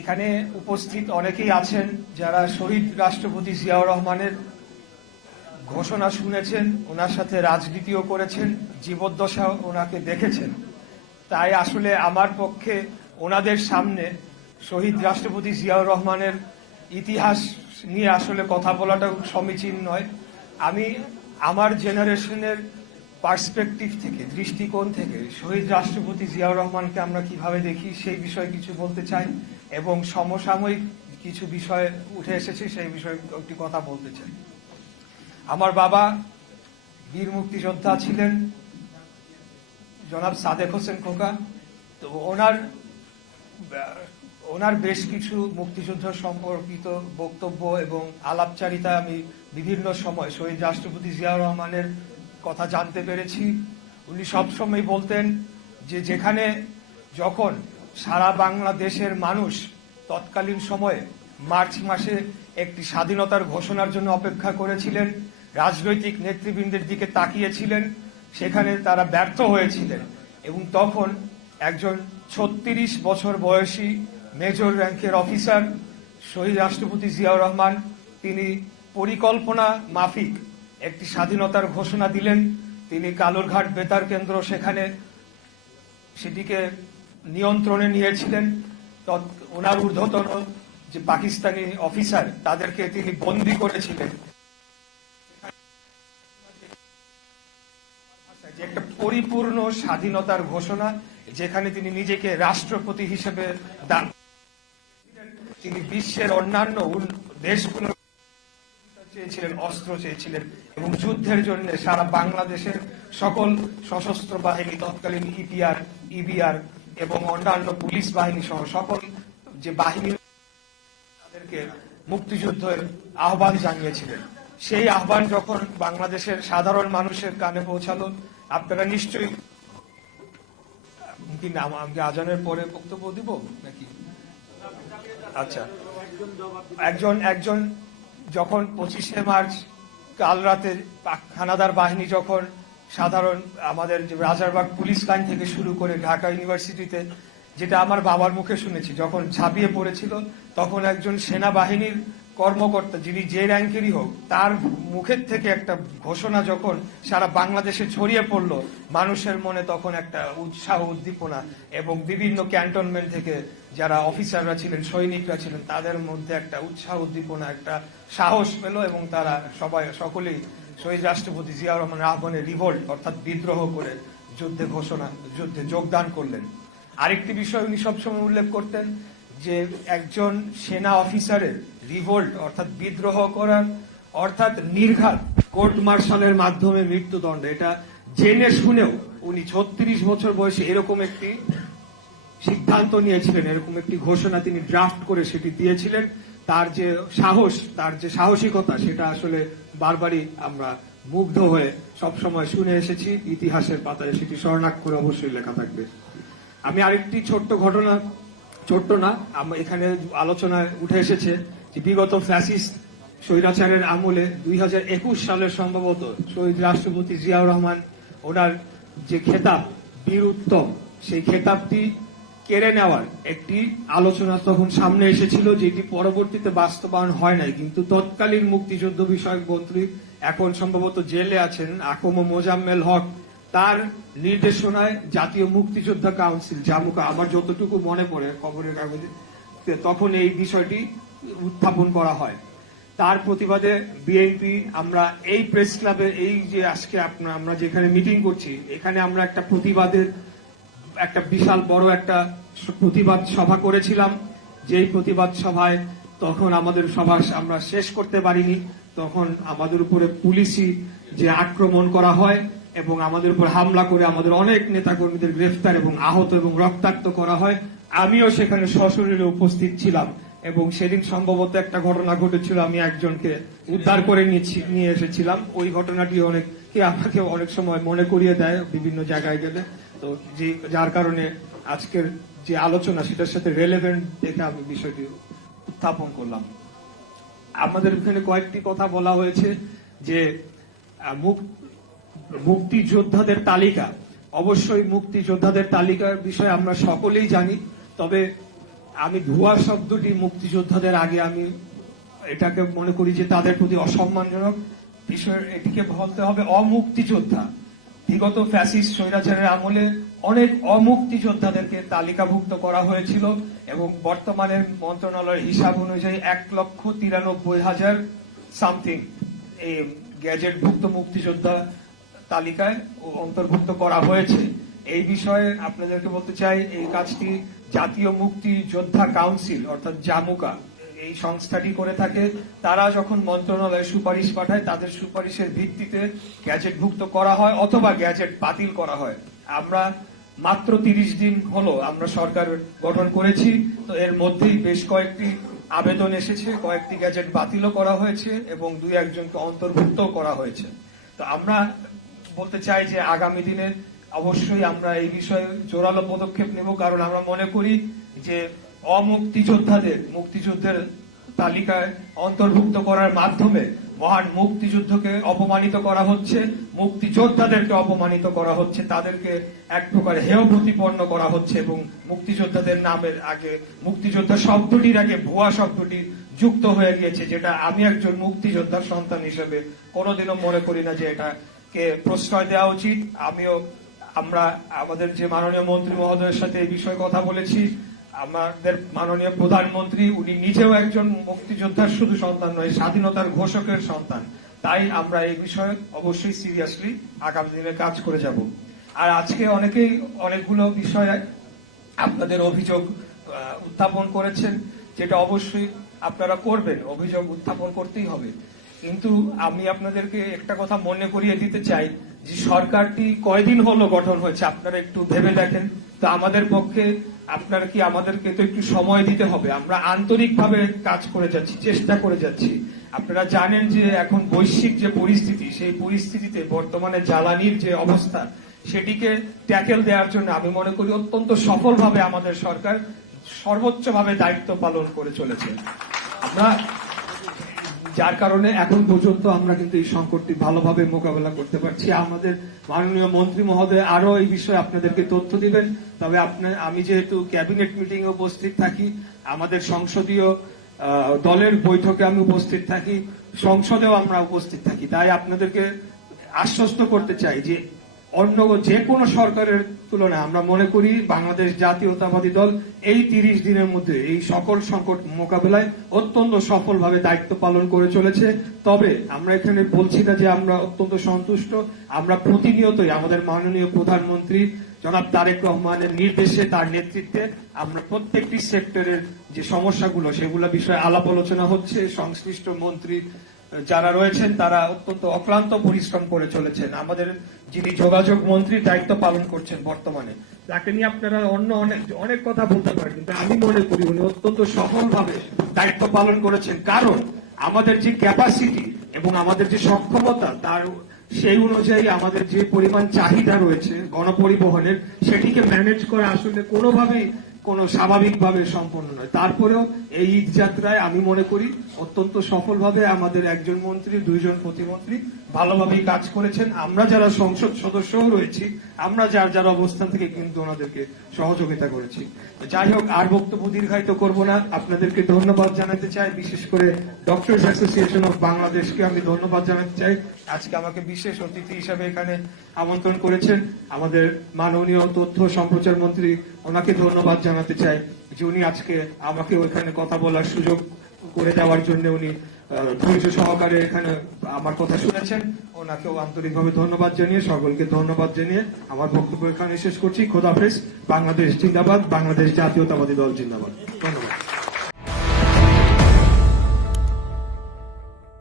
এখানে উপস্থিত অনেকেই আছেন যারা শহীদ রাষ্ট্রপতি জিয়াউর রহমানের ঘোষণা শুনেছেন, ওনার সাথে রাজনীতিও করেছেন, জীবদ্দশা ওনাকে দেখেছেন। তাই আসলে আমার পক্ষে ওনাদের সামনে শহীদ রাষ্ট্রপতি জিয়াউর রহমানের ইতিহাস নিয়ে আসলে কথা বলাটা সমীচীন নয়। আমি আমার জেনারেশনের পার্সপেক্টিভ থেকে, দৃষ্টিকোণ থেকে শহীদ রাষ্ট্রপতি জিয়াউর রহমানকে আমরা কিভাবে দেখি সেই বিষয়ে কিছু বলতে চাই, এবং সমসাময়িক কিছু বিষয় উঠে এসেছে সেই বিষয়ে একটি কথা বলতে চাই। আমার বাবা বীর মুক্তিযোদ্ধা ছিলেন, জনাব সাদেক হোসেন খোকা। তো ওনার বেশ কিছু মুক্তিযুদ্ধ সম্পর্কিত বক্তব্য এবং আলাপচারিতা আমি বিভিন্ন সময় শহীদ রাষ্ট্রপতি জিয়াউর রহমানের কথা জানতে পেরেছি। উনি সবসময় বলতেন যে যেখানে যখন সারা বাংলাদেশের মানুষ তৎকালীন সময়ে মার্চ মাসে একটি স্বাধীনতার ঘোষণার জন্য অপেক্ষা করেছিলেন, রাজনৈতিক নেতৃবৃন্দের দিকে তাকিয়েছিলেন, সেখানে তারা ব্যর্থ হয়েছিলেন। এবং তখন একজন ৩৬ বছর বয়সী মেজর র্যাঙ্কের অফিসার শহীদ রাষ্ট্রপতি জিয়াউর রহমান তিনি পরিকল্পনা মাফিক একটি স্বাধীনতার ঘোষণা দিলেন। তিনি কালুরঘাট বেতার কেন্দ্র সেটিকে নিয়ন্ত্রণে নিয়েছিলেন। ওনার ঊর্ধ্বতন যে পাকিস্তানি অফিসার তাদেরকে তিনি বন্দী করেছিলেন। যে একটা পরিপূর্ণ স্বাধীনতার ঘোষণা, যেখানে তিনি নিজেকে রাষ্ট্রপতি হিসেবে তিনি বিশ্বের অন্যান্য দেশগুলো চেয়েছিলেন, অস্ত্র চেয়েছিলেন, এবং যুদ্ধের জন্য সারা বাংলাদেশের সকল সশস্ত্র বাহিনী, তৎকালীন ইবিআর এবং অন্যান্য পুলিশ বাহিনী সহ সকল যে বাহিনী তাদেরকে মুক্তিযুদ্ধের আহ্বান জানিয়েছিলেন। সেই আহ্বান যখন বাংলাদেশের সাধারণ মানুষের কানে পৌঁছালো, আপনারা নিশ্চয়ই কি নাম, আমি আজানের পরে বক্তব্য দিব নাকি? আচ্ছা, একজন যখন 25শে মার্চ কাল রাতে হানাদার বাহিনী যখন সাধারণ আমাদের যে রাজারবাগ পুলিশ লাইন থেকে শুরু করে ঢাকা ইউনিভার্সিটিতে, যেটা আমার বাবার মুখে শুনেছি, যখন ঝাঁপিয়ে পড়েছিল, তখন একজন সেনাবাহিনীর কর্মকর্তা, যিনি যে র্যাঙ্কেরই হোক, তার মুখের থেকে একটা ঘোষণা যখন সারা বাংলাদেশে ছড়িয়ে পড়ল, মানুষের মনে তখন একটা উৎসাহ, উদ্দীপনা, এবং বিভিন্ন ক্যান্টনমেন্ট থেকে যারা অফিসাররা ছিলেন, সৈনিকরা ছিলেন, তাদের মধ্যে একটা উৎসাহ, উদ্দীপনা, একটা সাহস পেল, এবং তারা সকলেই শহীদ রাষ্ট্রপতি জিয়াউর রহমানের আহ্বানে রিভোল্ট অর্থাৎ বিদ্রোহ করে যুদ্ধে যোগদান করলেন। আরেকটি বিষয় উনি সবসময় উল্লেখ করতেন যে একজন সেনা অফিসারের রিভোল্ট অর্থাৎ বিদ্রোহ করার অর্থাৎ নির্ঘাত কোর্ট মার্শালের মাধ্যমে মৃত্যুদণ্ড, এটা জেনে শুনেও উনি ৩৬ বছর বয়সে এরকম একটি সিদ্ধান্ত নিয়েছিলেন, এরকম একটি ঘোষণা তিনি ড্রাফট করে সেটি দিয়েছিলেন। তার যে সাহস, তার যে সাহসিকতা, সেটা আসলে বারবারই আমরা মুগ্ধ হয়ে সবসময় শুনে এসেছি। ইতিহাসের পাতায় সেটি স্বর্ণাক্ষরে অবশ্যই লেখা থাকবে। আমি আরেকটি ছোট্ট ঘটনা, ছোট্ট না, এখানে আলোচনায় উঠে এসেছে যে বিগত ফ্যাসিস্ট স্বৈরাচারের আমলে 2021 সালে সম্ভবত শহীদ রাষ্ট্রপতি জিয়াউর রহমান ওনার যে খেতাব বীর উত্তম, সেই খেতাবটি কেড়ে নেওয়ার একটি আলোচনা তখন সামনে এসেছিল, যেটি পরবর্তীতে বাস্তবায়ন হয় নাই। কিন্তু তৎকালীন মুক্তিযুদ্ধ বিষয়ক মন্ত্রী, এখন সম্ভবত জেলে আছেন, আকম মোজাম্মেল হক, তার নির্দেশনায় জাতীয় মুক্তিযোদ্ধা কাউন্সিল, জামুকা, আমার যতটুকু মনে পড়ে খবরের কাগজে, তখন এই বিষয়টি উত্থাপন করা হয়। তার প্রতিবাদে বিএনপি, আমরা এই প্রেস ক্লাবে, এই যে আজকে আমরা যেখানে মিটিং করছি, এখানে আমরা একটা প্রতিবাদের একটা বিশাল বড় একটা প্রতিবাদ সভা করেছিলাম। যেই প্রতিবাদ সভায় তখন আমাদের সভা আমরা শেষ করতে পারিনি, তখন আমাদের উপরে পুলিশি যে আক্রমণ করা হয় এবং আমাদের উপর হামলা করে আমাদের অনেক নেতাকর্মীদের গ্রেফতার এবং আহত এবং রক্তাক্ত করা হয়। আমিও সেখানে সশরীরে উপস্থিত ছিলাম, এবং সেদিন সম্ভবত একটা ঘটনা ঘটেছিল, আমি একজনকে উদ্ধার করে নিয়ে এসেছিলাম। ওই ঘটনাটি আমাকে অনেক সময় মনে করিয়ে দেয় বিভিন্ন জায়গায় গেলে। তো যার কারণে আজকের যে আলোচনা, সেটার সাথে রেলেভেন্ট দেখে আমি বিষয়টি উত্থাপন করলাম। আমাদের এখানে কয়েকটি কথা বলা হয়েছে যে মুক্তিযোদ্ধাদের তালিকা, অবশ্যই মুক্তিযোদ্ধাদের তালিকার বিষয়ে আমরা সকলেই জানি, তবে আমি ভুয়া শব্দটি মুক্তিযোদ্ধাদের আগে আমি এটাকে মনে করি যে তাদের প্রতি অসম্মানজনক বিষয়, এটিকে বলতে হবে অমুক্তিযোদ্ধা। বিগত ফ্যাসিস্ট স্বৈরাচারের আমলে অনেক অমুক্তিযোদ্ধাদেরকে তালিকাভুক্ত করা হয়েছিল এবং বর্তমানের মন্ত্রণালয়ের হিসাব অনুযায়ী 1,93,000 সামথিং এই গ্যাজেটভুক্ত মুক্তিযোদ্ধা তালিকায় অন্তর্ভুক্ত করা হয়েছে। এই বিষয়ে আপনাদেরকে বলতে চাই, এই কাজটি জাতীয় মুক্তিযোদ্ধা কাউন্সিল অর্থাৎ জামুকা এই সংস্থাটি করে থাকে। তারা যখন মন্ত্রণালয়ে সুপারিশ পাঠায়, তাদের সুপারিশের ভিত্তিতে গ্যাজেটভুক্ত করা হয় অথবা গ্যাজেট বাতিল করা হয়। আমরা মাত্র 30 দিন হলো আমরা সরকার গঠন করেছি, তো এর মধ্যেই বেশ কয়েকটি আবেদন এসেছে, কয়েকটি গ্যাজেট বাতিলও করা হয়েছে এবং 2-1 জনকে অন্তর্ভুক্ত করা হয়েছে। তো আমরা বলতে চাই যে আগামী দিনে অবশ্যই আমরা এই বিষয়ে জোরালো পদক্ষেপ নেব, কারণ আমরা মনে করি যে মুক্তিযুদ্ধের তালিকায় অন্তর্ভুক্ত করার মাধ্যমে মহান মুক্তিযুদ্ধকে অপমানিত করা হচ্ছে, মুক্তিযোদ্ধাদেরকে অপমানিত করা হচ্ছে, তাদেরকে এক প্রকার হেয় প্রতিপন্ন করা হচ্ছে এবং মুক্তিযোদ্ধাদের নামের আগে মুক্তিযোদ্ধা শব্দটির আগে ভুয়া শব্দটি যুক্ত হয়ে গিয়েছে, যেটা আমি একজন মুক্তিযোদ্ধার সন্তান হিসেবে কোনোদিনও মনে করি না যে এটাকে প্রশ্রয় দেওয়া উচিত। আমরা আমাদের যে মাননীয় মন্ত্রী মহোদয়ের সাথে এই বিষয়ে কথা বলেছি। আমাদের মাননীয় প্রধানমন্ত্রী উনি নিজেও একজন মুক্তিযোদ্ধার শুধু সন্তান নয়, স্বাধীনতার ঘোষকের সন্তান। তাই আমরা এই বিষয়ে অবশ্যই সিরিয়াসলি আগামী দিনে কাজ করে যাব। আর আজকে অনেকগুলো বিষয়ে আপনাদের অভিযোগ উত্থাপন করেছেন, যেটা অবশ্যই আপনারা করবেন, অভিযোগ উত্থাপন করতেই হবে। কিন্তু আমি আপনাদেরকে একটা কথা মনে করিয়ে দিতে চাই যে সরকারটি কয়দিন হলো গঠন হয়েছে আপনারা একটু ভেবে দেখেন। তো আমাদের পক্ষে আমাদেরকে তো একটু সময় দিতে হবে। আমরা আন্তরিকভাবে কাজ করে যাচ্ছি, চেষ্টা করে যাচ্ছি। আপনারা জানেন যে এখন বৈশ্বিক যে পরিস্থিতি, সেই পরিস্থিতিতে বর্তমানে জ্বালানির যে অবস্থা, সেটিকে ট্যাকেল দেওয়ার জন্য আমি মনে করি অত্যন্ত সফলভাবে আমাদের সরকার সর্বোচ্চভাবে দায়িত্ব পালন করে চলেছে। যার কারণে এখন পর্যন্ত আমরা কিন্তু এই সংকটটি ভালোভাবে মোকাবেলা করতে পারছি। আমাদের মাননীয় মন্ত্রী মহোদয় আরো এই বিষয়ে আপনাদেরকে তথ্য দিবেন। তবে আমি যেহেতু ক্যাবিনেট মিটিং এ উপস্থিত থাকি, আমাদের সংসদীয় দলের বৈঠকে আমি উপস্থিত থাকি, সংসদেও আমরা উপস্থিত থাকি, তাই আপনাদেরকে আশ্বস্ত করতে চাই যে অন্য যে কোনো সরকারের তুলনায় আমরা মনে করি বাংলাদেশ জাতীয়তাবাদী দল এই 30 দিনের মধ্যে এই সকল সংকট মোকাবেলায় অত্যন্ত সফলভাবে দায়িত্ব পালন করে চলেছে। তবে আমরা এখানে বলছি না যে আমরা অত্যন্ত সন্তুষ্ট। আমরা প্রতিনিয়তই আমাদের মাননীয় প্রধানমন্ত্রী জনাব তারেক রহমানের নির্দেশে, তার নেতৃত্বে আমরা প্রত্যেকটি সেক্টরের যে সমস্যাগুলো সেগুলো বিষয়ে আলাপ আলোচনা হচ্ছে। সংশ্লিষ্ট মন্ত্রী যারা রয়েছেন তারা অত্যন্ত অক্লান্ত পরিশ্রম করে চলেছেন। আমাদের যিনি যোগাযোগ মন্ত্রীর দায়িত্ব পালন করছেন বর্তমানে, তাকে নিয়ে আপনারা অনেক কথা বলতে পারেন, কিন্তু আমি মনে করি উনি অত্যন্ত সফলভাবে দায়িত্ব পালন করেছেন। কারণ আমাদের যে ক্যাপাসিটি এবং আমাদের যে সক্ষমতা, তার সেই অনুযায়ী আমাদের যে পরিমাণ চাহিদা রয়েছে গণপরিবহনের, সেটিকে ম্যানেজ করা আসলে কোনো স্বাভাবিকভাবে সম্পন্ন নয়। তারপরেও এই ঈদ যাত্রায় আমি মনে করি অত্যন্ত সফলভাবে আমাদের একজন মন্ত্রী, 2 জন প্রতিমন্ত্রী ভালোভাবেই কাজ করেছেন। আমরা যারা সংসদ সদস্যও রয়েছি, আমরা যার অবস্থান থেকে কিন্তু ওনাদেরকে সহযোগিতা করেছি। যাই হোক, আর বক্তব্য দীর্ঘায়িত করব না। আপনাদেরকে ধন্যবাদ জানাতে চাই, বিশেষ করে ডক্টরস অ্যাসোসিয়েশন অফ বাংলাদেশকে আমি ধন্যবাদ জানাতে চাই। আজকে আমাকে বিশেষ অতিথি হিসেবে এখানে আমন্ত্রণ করেছেন। আমাদের মাননীয় তথ্য সম্প্রচার মন্ত্রী, ওনাকে ধন্যবাদ জানাতে চাই যে উনি আজকে আমাকে ওইখানে কথা বলার সুযোগ করে দেওয়ার জন্য উনি ধৈর্য সহকারে এখানে আমার কথা শুনেছেন। ওনাকেও আন্তরিকভাবে ধন্যবাদ জানিয়ে, সকলকে ধন্যবাদ জানিয়ে আমার বক্তব্য এখানে শেষ করছি। খোদাহাফেজ। বাংলাদেশ জিন্দাবাদ, বাংলাদেশ জাতীয়তাবাদী দল জিন্দাবাদ। ধন্যবাদ।